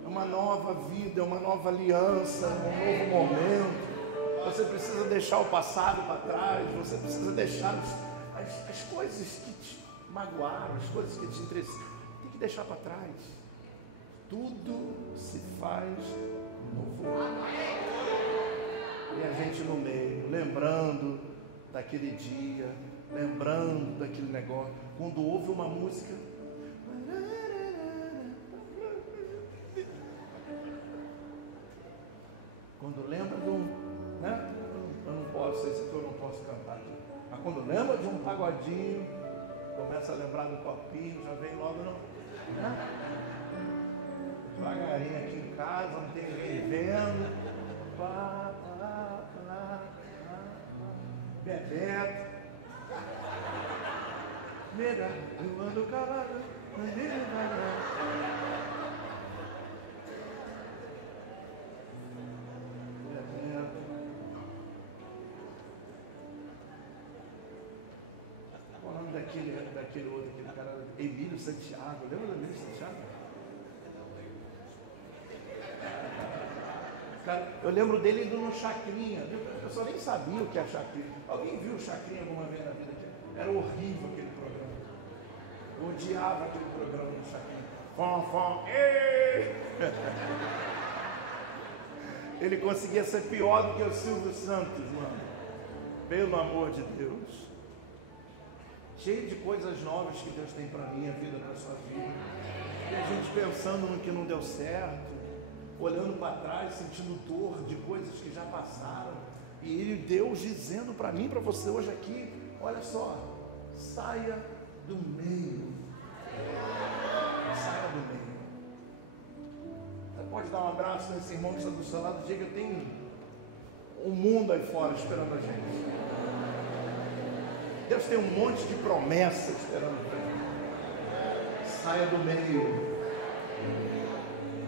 É uma nova vida, é uma nova aliança, um novo momento. Você precisa deixar o passado para trás, você precisa deixar as coisas que te magoaram, as coisas que te entristeceram, tem que deixar para trás. Tudo se faz novo. E a gente no meio, lembrando daquele dia, lembrando daquele negócio, quando ouve uma música, quando lembra de né? Eu não posso, esse que eu não posso cantar aqui. Mas quando lembra de um pagodinho, começa a lembrar do copinho, já vem logo, não. Né? Devagarinho aqui em casa, não tem ninguém vendo. Bebeto. Nega, eu ando calado, andei devagar. Daquele outro, aquele cara, Emílio Santiago, lembra do Emílio Santiago? Cara, eu lembro dele indo no Chacrinha, eu só nem sabia o que é Chacrinha. Alguém viu o Chacrinha alguma vez na vida? Era horrível aquele programa. Eu odiava aquele programa no Chacrinha. Ele conseguia ser pior do que o Silvio Santos, mano. Pelo amor de Deus. Cheio de coisas novas que Deus tem para a minha vida, para a sua vida. E a gente pensando no que não deu certo, olhando para trás, sentindo dor de coisas que já passaram. E Deus dizendo para mim, para você hoje aqui, olha só, saia do meio. Saia do meio. Pode dar um abraço nesse irmão que está do seu lado, diga: tem um mundo aí fora esperando a gente. Deus tem um monte de promessas esperando a gente. Saia do meio.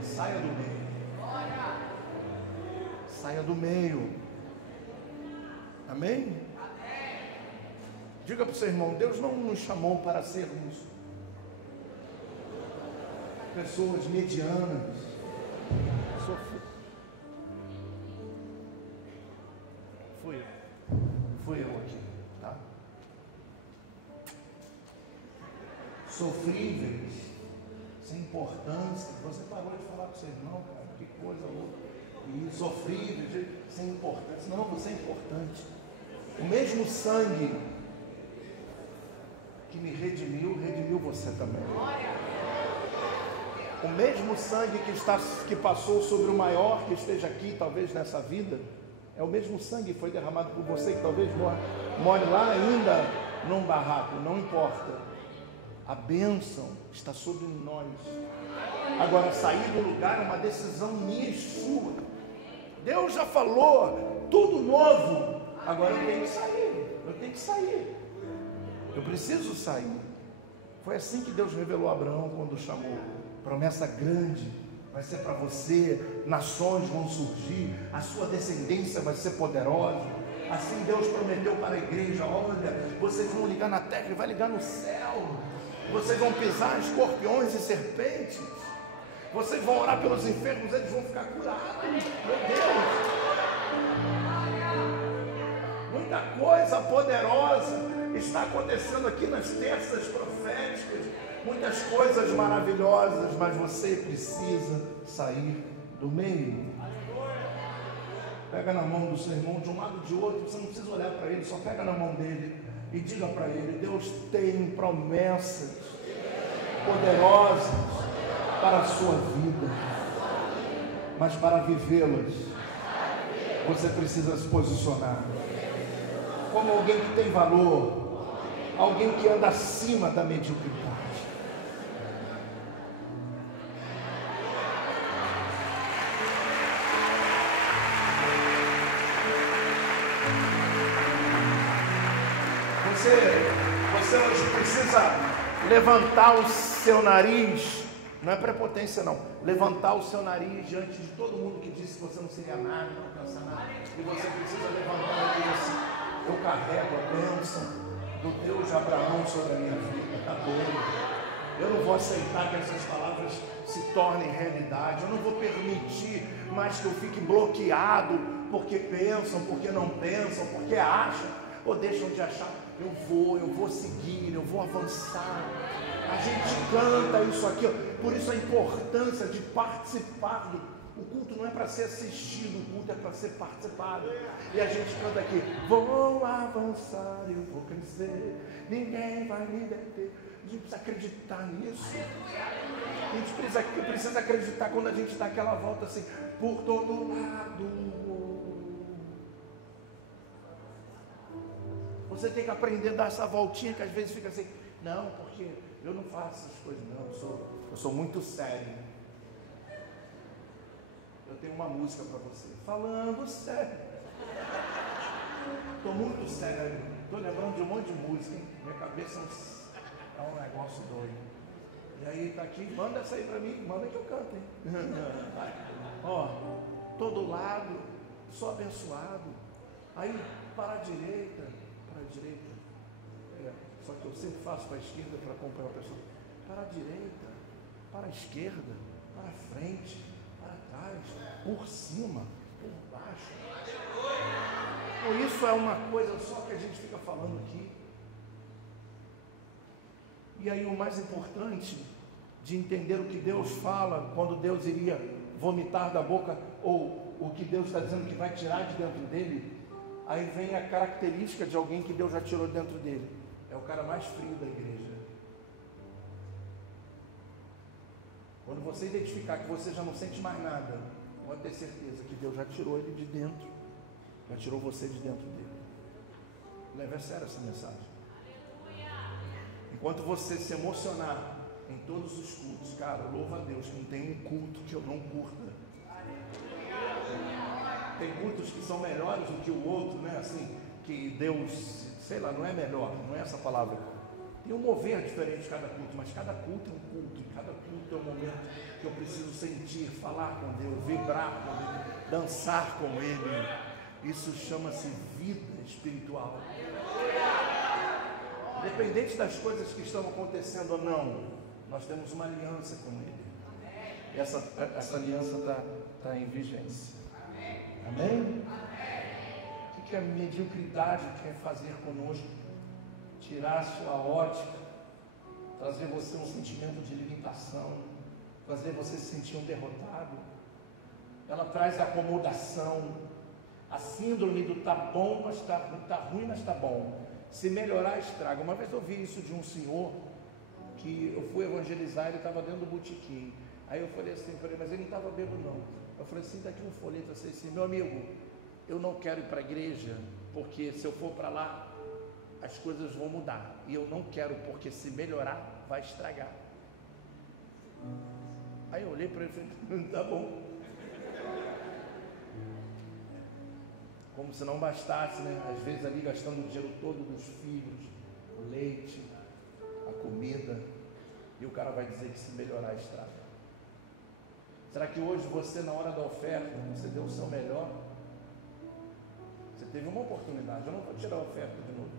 Saia do meio. Saia do meio. Amém? Diga para o seu irmão: Deus não nos chamou para sermos pessoas medianas. Fui eu aqui, tá? Sofríveis, sem importância. Você parou de falar para o seu irmão, cara, que coisa louca. E sofríveis, sem importância. Não, você é importante. O mesmo sangue que me redimiu você também. O mesmo sangue que passou sobre o maior que esteja aqui, talvez nessa vida, é o mesmo sangue que foi derramado por você, que talvez more lá ainda num barraco. Não importa. A bênção está sobre nós. Agora, sair do lugar é uma decisão minha e sua. Deus já falou tudo novo. Agora eu tenho que sair. Eu preciso sair. Foi assim que Deus revelou a Abraão quando o chamou. Promessa grande vai ser para você, nações vão surgir, a sua descendência vai ser poderosa. Assim Deus prometeu para a igreja: olha, vocês vão ligar na terra e vai ligar no céu. Vocês vão pisar escorpiões e serpentes. Vocês vão orar pelos enfermos, eles vão ficar curados. Meu Deus! Muita coisa poderosa está acontecendo aqui nas terças proféticas. Muitas coisas maravilhosas, mas você precisa sair do meio. Pega na mão do seu irmão, de um lado ou de outro. Você não precisa olhar para ele, só pega na mão dele e diga para ele: Deus tem promessas poderosas para a sua vida, mas para vivê-las você precisa se posicionar como alguém que tem valor, alguém que anda acima da mediocridade. Você hoje precisa levantar o seu nariz, não é prepotência não, levantar o seu nariz diante de todo mundo que disse que você não seria nada, não alcança nada, e você precisa levantar e dizer assim: eu carrego a bênção do Deus de Abraão sobre a minha vida. Está doido? Eu não vou aceitar que essas palavras se tornem realidade. Eu não vou permitir mais que eu fique bloqueado porque pensam, porque não pensam, porque acham ou deixam de achar. Eu vou seguir, eu vou avançar. A gente canta isso aqui, ó. Por isso a importância de participar o culto não é para ser assistido, o culto é para ser participado. E a gente canta aqui: vou avançar, eu vou crescer, ninguém vai me deter. A gente precisa acreditar nisso. A gente precisa acreditar quando a gente dá aquela volta assim, por todo lado. Você tem que aprender a dar essa voltinha que às vezes fica assim: não, porque eu não faço essas coisas, não, eu sou muito sério. Eu tenho uma música para você, falando sério. Estou muito sério, estou lembrando de um monte de música, hein? Minha cabeça é um negócio doido. E aí está aqui, manda essa aí para mim, manda que eu canto, hein? Ó, todo lado, sou abençoado. Aí para a direita. Só que eu sempre faço para a esquerda para acompanhar a pessoa. Para a direita, para a esquerda, para a frente, para trás, por cima, por baixo. Por isso é uma coisa só que a gente fica falando aqui. E aí o mais importante de entender o que Deus fala, quando Deus iria vomitar da boca, ou o que Deus está dizendo que vai tirar de dentro dele, aí vem a característica de alguém que Deus já tirou de dentro dele. É o cara mais frio da igreja. Quando você identificar que você já não sente mais nada, pode ter certeza que Deus já tirou ele de dentro. Já tirou você de dentro dele. Leve a sério essa mensagem. Enquanto você se emocionar em todos os cultos. Cara, louva a Deus que não tem um culto que eu não curta. Tem cultos que são melhores do que o outro, né? Assim, que Deus, sei lá, não é melhor, não é essa palavra. Tem um mover diferente de cada culto, mas cada culto é um culto, e cada culto é um momento que eu preciso sentir, falar com Deus, vibrar com Ele, dançar com Ele. Isso chama-se vida espiritual. Independente das coisas que estão acontecendo ou não, nós temos uma aliança com Ele. E essa aliança está em vigência. Amém? O que a mediocridade quer fazer conosco? Tirar a sua ótica, trazer você um sentimento de limitação, fazer você se sentir um derrotado. Ela traz a acomodação, a síndrome do tá bom, mas tá ruim, mas tá bom. Se melhorar, estraga. Uma vez eu vi isso de um senhor que eu fui evangelizar, ele estava dentro do botequim. Aí eu falei assim para ele, mas ele não estava bêbado não. Eu falei assim, tá aqui um folheto assim, meu amigo, eu não quero ir para a igreja, porque se eu for para lá, as coisas vão mudar. E eu não quero, porque se melhorar, vai estragar. Aí eu olhei para ele e falei, tá bom. Como se não bastasse, né? Às vezes ali gastando o dinheiro todo dos filhos, o leite, a comida, e o cara vai dizer que se melhorar, estraga. Será que hoje você, na hora da oferta, você deu o seu melhor? Você teve uma oportunidade, eu não vou tirar a oferta de novo.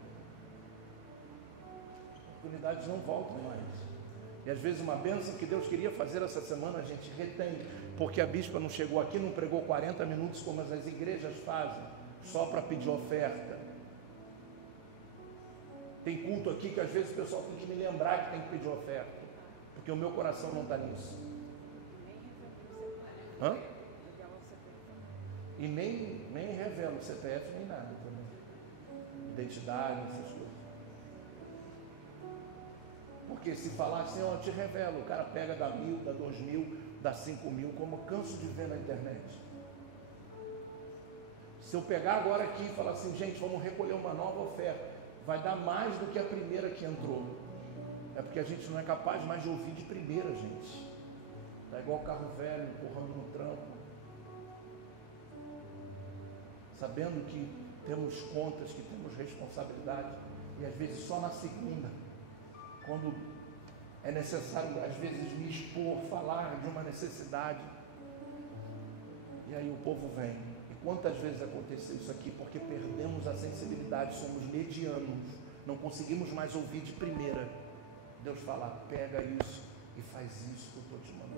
Oportunidades não voltam mais. E às vezes uma bênção que Deus queria fazer essa semana, a gente retém, porque a bispa não chegou aqui, não pregou 40 minutos como as igrejas fazem, só para pedir oferta. Tem culto aqui que às vezes o pessoal tem que me lembrar que tem que pedir oferta, porque o meu coração não está nisso. Hã? E nem revela o CPF nem nada também. Identidade, essas coisas. Porque se falar assim, eu te revelo, o cara pega da 1.000, da 2.000, da 5.000, como eu canso de ver na internet. Se eu pegar agora aqui e falar assim, gente, vamos recolher uma nova oferta, vai dar mais do que a primeira que entrou. É porque a gente não é capaz mais de ouvir de primeira, gente. Está igual carro velho, empurrando no trampo. Sabendo que temos contas, que temos responsabilidade, e às vezes só na segunda, quando é necessário, às vezes, me expor, falar de uma necessidade, e aí o povo vem. E quantas vezes aconteceu isso aqui? Porque perdemos a sensibilidade, somos medianos, não conseguimos mais ouvir de primeira. Deus fala, pega isso e faz isso que eu estou te mandando.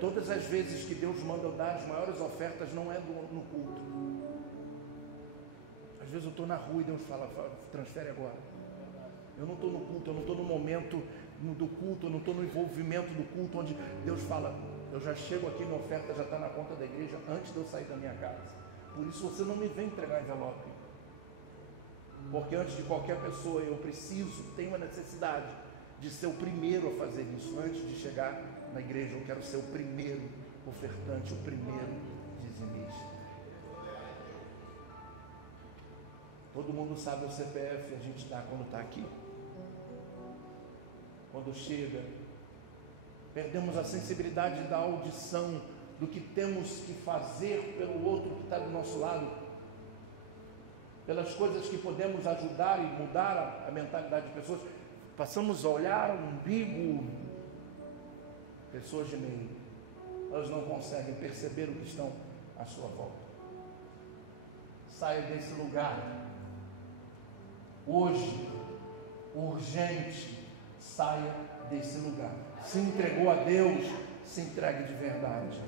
Todas as vezes que Deus manda eu dar as maiores ofertas, não é no culto. Às vezes eu estou na rua e Deus fala, transfere agora. Eu não estou no culto, eu não estou no momento do culto, eu não estou no envolvimento do culto, onde Deus fala, eu já chego aqui, minha oferta já está na conta da igreja antes de eu sair da minha casa. Por isso você não me vem entregar envelope. Porque antes de qualquer pessoa eu preciso, tenho uma necessidade de ser o primeiro a fazer isso. Antes de chegar na igreja eu quero ser o primeiro ofertante, o primeiro dizimista. Todo mundo sabe o CPF, a gente dá quando está aqui. Quando chega, perdemos a sensibilidade da audição, do que temos que fazer pelo outro que está do nosso lado, pelas coisas que podemos ajudar e mudar a mentalidade de pessoas. Passamos a olhar o umbigo, pessoas de meio, elas não conseguem perceber o que estão à sua volta. Saia desse lugar, hoje, urgente, saia desse lugar. Se entregou a Deus, se entregue de verdade.